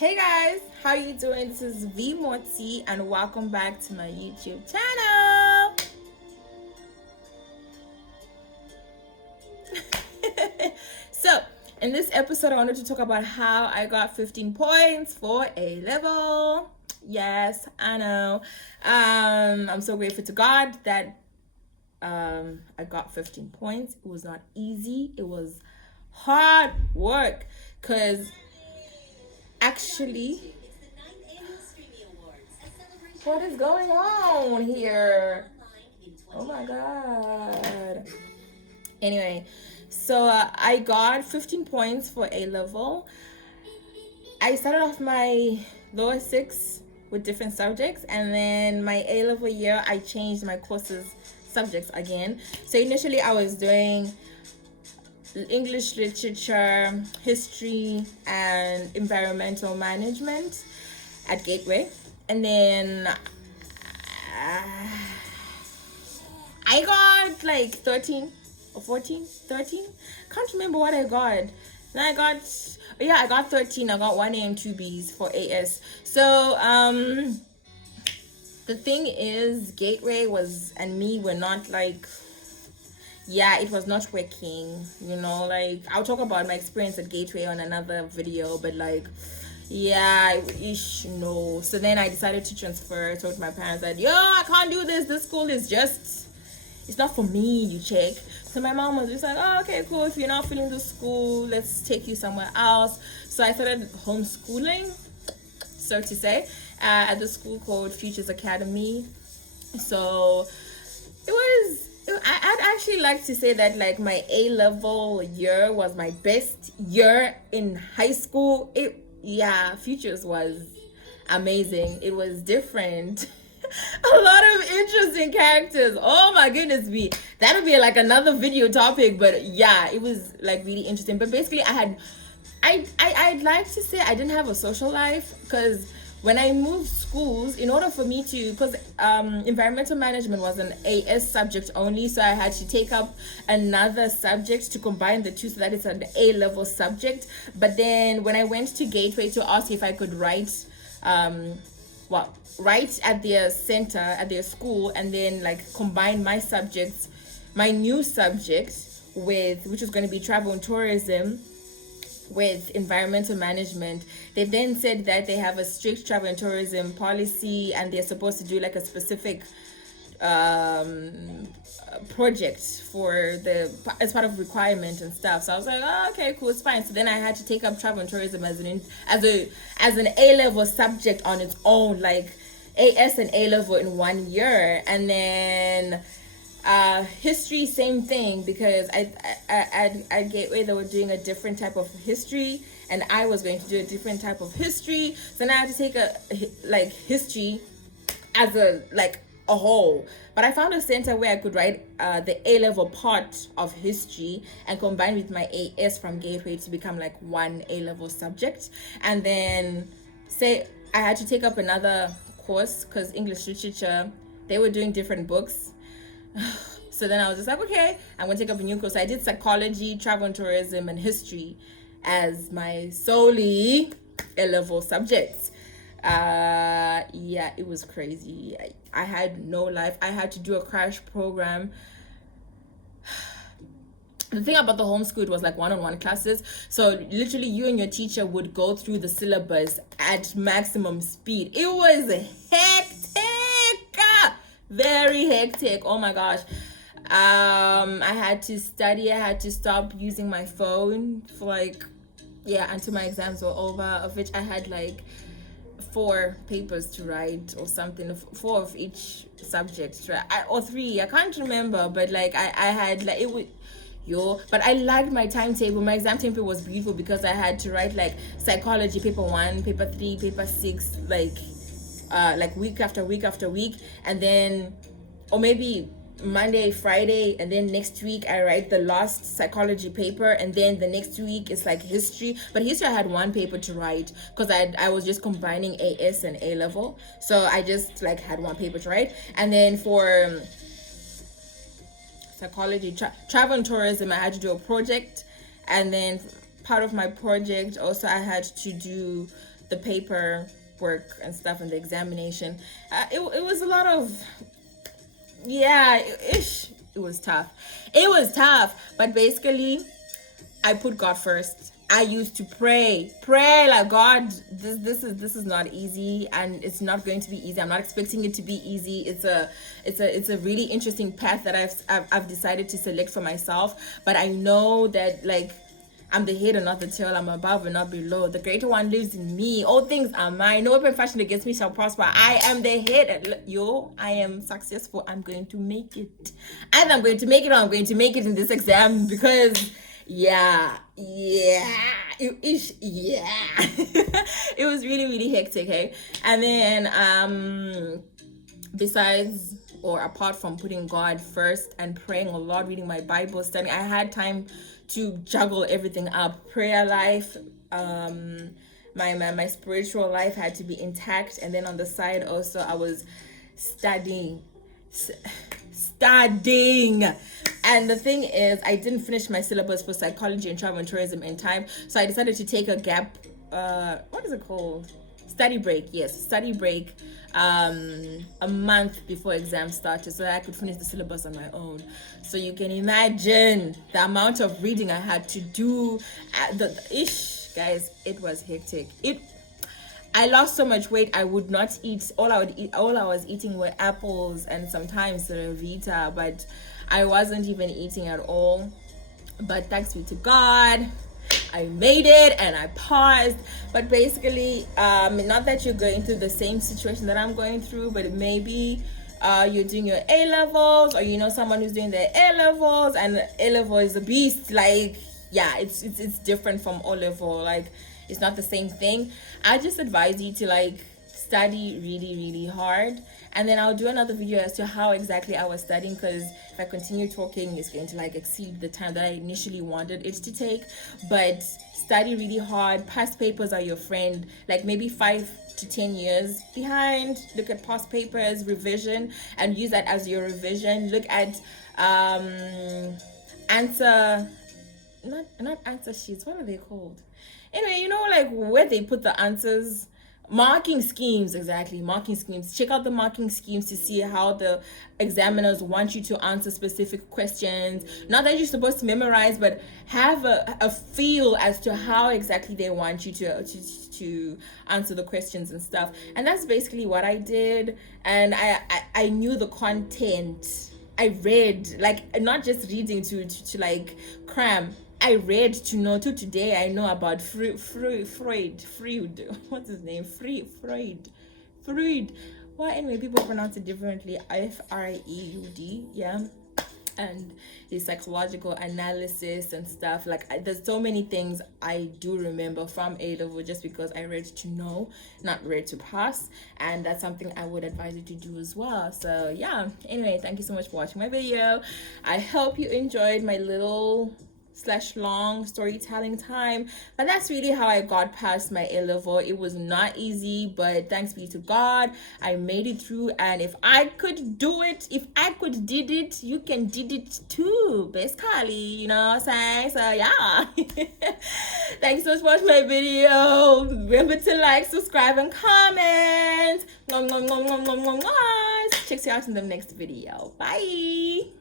Hey guys, how you doing? This is V Motsi and welcome back to my YouTube channel. So, in this episode I wanted to talk about how I got 15 points for A level. Yes, I know. I'm so grateful to God that I got 15 points. It was not easy. It was hard work cuz actually what is going on here? Oh my god. Anyway, so I got 15 points for A level. I started off my lower six with different subjects, and then my A level year, I changed my courses subjects again. So initially, I was doing English literature, history, and environmental management at Gateway. And then I got like 13 or 14, 13. Can't remember what I got. Then I got 13. I got 1A and 2Bs for AS. So, the thing is, Gateway and me were not like, it was not working, like I'll talk about my experience at Gateway on another video, but like, no. So then I decided to transfer. I told my parents that, I can't do this school is just, it's not for me, you check. So my mom was just like, oh, okay, cool, if you're not feeling the school, let's take you somewhere else. So I started homeschooling, so to say, at the school called Futures Academy. So I'd actually like to say that like my A level year was my best year in high school. Futures was amazing. It was different. A lot of interesting characters. Oh my goodness me. That'll be like another video topic, but it was like really interesting. But basically I'd like to say I didn't have a social life, because when I moved schools, in order for me to, because environmental management was an AS subject only, so I had to take up another subject to combine the two so that it's an A level subject. But then when I went to Gateway to ask if I could write at their center, at their school, and then like combine my subjects, my new subject which was going to be travel and tourism, with environmental management. They then said that they have a strict travel and tourism policy, and they're supposed to do like a specific project as part of requirement and stuff. So I was like, oh, okay, cool, it's fine. So then I had to take up travel and tourism as an A level subject on its own, like AS and A level in 1 year. And then history, same thing, because at Gateway they were doing a different type of history, and I was going to do a different type of history. So now I had to take a history as a whole. But I found a center where I could write the A level part of history and combine with my AS from Gateway to become like one A level subject. And then say I had to take up another course, because English literature, they were doing different books. So then I was just like, okay, I'm gonna take up a new course. I did psychology, travel and tourism, and history as my solely A-level subjects. It was crazy. I had no life. I had to do a crash program. The thing about the homeschool was like one-on-one classes, so literally you and your teacher would go through the syllabus at maximum speed. It was hectic, very hectic. Oh my gosh. I had to study. I had to stop using my phone for until my exams were over, of which I had like 4 papers to write or something, 4 of each subject to write, or 3, I can't remember, but like I had like it would but I liked my timetable. My exam timetable was beautiful because I had to write like psychology paper 1, paper 3, paper 6, like week after week after week, and then or maybe Monday, Friday, and then next week I write the last psychology paper, and then the next week is like history. But history I had 1 paper to write because I was just combining AS and A level, so I just like had 1 paper to write. And then for psychology, travel and tourism, I had to do a project, and then part of my project also I had to do the paper work and stuff and the examination. It was a lot of, yeah, it was tough. It was tough, but basically I put God first. I used to pray like, God, this is not easy, and it's not going to be easy. I'm not expecting it to be easy. It's a really interesting path that I've decided to select for myself. But I know that, like, I'm the head and not the tail. I'm above and not below. The greater one lives in me. All things are mine. No weapon fashioned against me shall prosper. I am the head. I am successful. I'm going to make it. Either I'm going to make it or I'm going to make it in this exam, because it was really, really hectic, hey? And then besides or apart from putting God first and praying a lot, reading my Bible, studying, I had time to juggle everything up. Prayer life, my spiritual life had to be intact, and then on the side also I was studying. And the thing is, I didn't finish my syllabus for psychology and travel and tourism in time, so I decided to take a gap, what is it called, study break a month before exam started, so that I could finish the syllabus on my own. So you can imagine the amount of reading I had to do. Guys, it was hectic. I lost so much weight. I would not eat. All I was eating were apples and sometimes Revita, but I wasn't even eating at all. But thanks be to God, I made it and I paused. But basically, not that you're going through the same situation that I'm going through, but maybe you're doing your A levels, or you know someone who's doing their A levels, and A level is a beast. Like, yeah, it's different from O level. Like, it's not the same thing. I just advise you to, like, study really, really hard, and then I'll do another video as to how exactly I was studying, because if I continue talking, it's going to, like, exceed the time that I initially wanted it to take. But study really hard. Past papers are your friend. Like, maybe 5 to 10 years behind, look at past papers, revision, and use that as your revision. Look at not answer sheets, what are they called? Anyway, you know, like, where they put the answers. Marking schemes, exactly. Marking schemes. Check out the marking schemes to see how the examiners want you to answer specific questions. Not that you're supposed to memorize, but have a feel as to how exactly they want you to answer the questions and stuff. And that's basically what I did. And I knew the content. I read, like, not just reading to like cram. I read to know. To today, I know about Freud. What's his name? Freud. Well, anyway, people pronounce it differently. Freud, yeah. And his psychological analysis and stuff. Like, there's so many things I do remember from A level just because I read to know, not read to pass. And that's something I would advise you to do as well. So yeah. Anyway, thank you so much for watching my video. I hope you enjoyed my little / long storytelling time. But that's really how I got past my A level. It was not easy, but thanks be to God, I made it through. And if I could do it, if I could did it, you can did it too, basically, you know what I'm saying? So yeah. Thanks so much for watching my video. Remember to like, subscribe, and comment. Check you out in the next video. Bye.